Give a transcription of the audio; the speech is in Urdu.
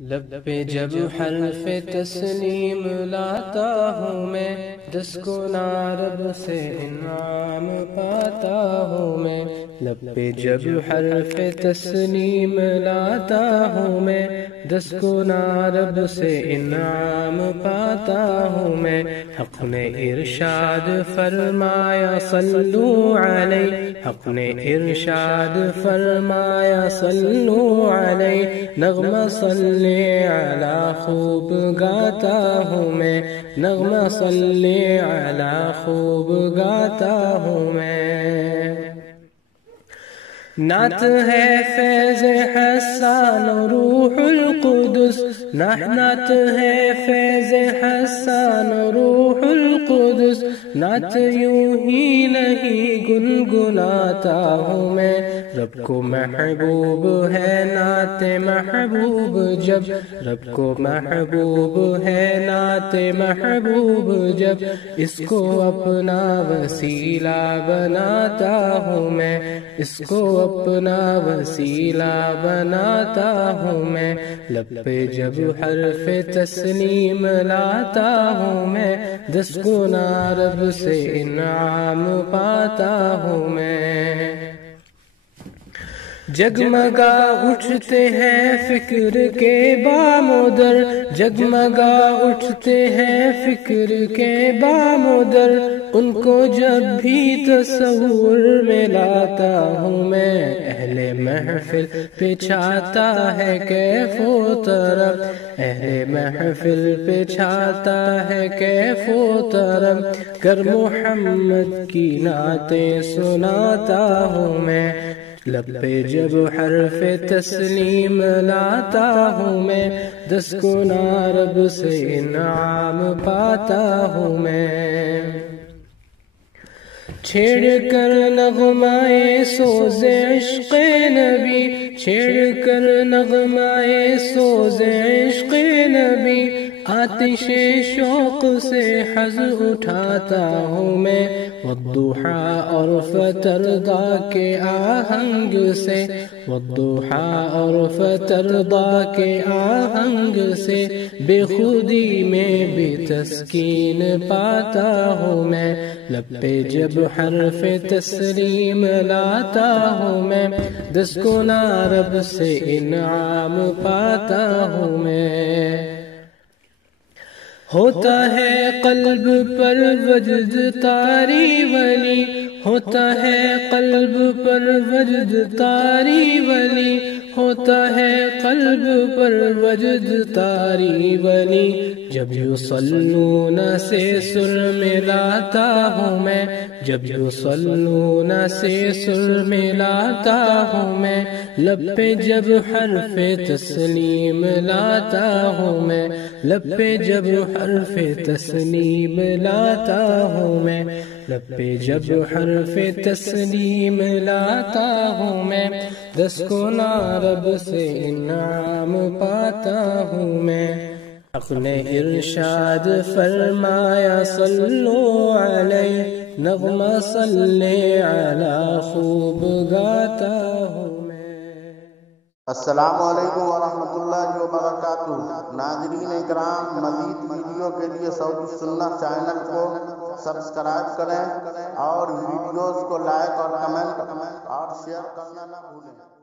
لب پہ جب حرف تسلیم لاتا ہوں میں، دس گنا رب سے انعام پاتا ہوں میں۔ لب پہ جب حرف تسلیم لاتا ہوں میں، دس گنا رب سے انعام پاتا ہوں میں۔ حق نے ارشاد فرمایا صلو علیہ، حق نے ارشاد فرمایا صلو علیہ، نغمہ صلی علی خوب گاتا ہوں میں، نغمہ صلی علی خوب گاتا ہوں میں۔ نعت ہے فیض حسان روح القدس، نعت ہے فیض حسان روح القدس، نعت یوں ہی نہیں گنگناتا ہوں میں۔ رب کو محبوب ہے نعت محبوب جب، رب کو محبوب ہے نعت محبوب جب، اس کو اپنا وسیلہ بناتا ہوں میں، اس کو اپنا وسیلہ بناتا ہوں میں۔ لب پہ جب حرف تسلیم لاتا ہوں میں، دس گنا رب سے انعام پاتا ہوں میں۔ جگمگا اٹھتے ہیں فکر کے بام و در، جگمگا اٹھتے ہیں فکر کے بام و در، ان کو جب بھی تصور میں لاتا ہوں میں۔ اہل محفل پہ چھاتا ہے کیف و طرب، اہل محفل پہ چھاتا ہے کیف و طرب، کر محمد کی نعتیں سناتا ہوں میں۔ لب پہ جب حرف تسلیم لاتا ہوں میں، دس گنا رب سے انعام پاتا ہوں میں۔ چھیڑ کر نغمائے سوز عشق نبی، چھیڑ کر نغمائے سوز عشق نبی، آتش شوق سے حظ اٹھاتا ہوں میں۔ والضحیٰ اور فترضا کے آہنگ سے، والضحیٰ اور فترضا کے آہنگ سے، بے خودی میں بھی تسکین پاتا ہوں میں۔ لب پہ جب حرف تسلیم لاتا ہوں میں، دس گنا رب سے انعام پاتا ہوں میں۔ ہوتا ہے قلب پر وجد طاری ولی، ہوتا ہے قلب پر وجد طاری ولی، ہوتا ہے قلب پر وجد طاری ولی، جب یصلون سے سر میں لاتا ہوں میں، جب یصلون سے سر میں لاتا ہوں میں۔ لب پہ جب حرف تسلیم لاتا ہوں میں، لب پہ جب حرف تسلیم لاتا ہوں میں، لب پہ جب حرف تسلیم لاتا ہوں میں، دس گنا رب سے انعام پاتا ہوں میں۔ حق نے ارشاد فرمایا صلو علیہ، نغمہ صلی علی خوب گاتا ہوں میں۔ السلام علیکم ورحمۃ اللہ وبرکاتہ۔ ناظرین اکرام، مزید ویڈیو کے لیے سعودی سنت چینل کو سبسکرائب کریں اور ویڈیوز کو لائک اور کمنٹ اور شیئر کرنا نہ بھولیں۔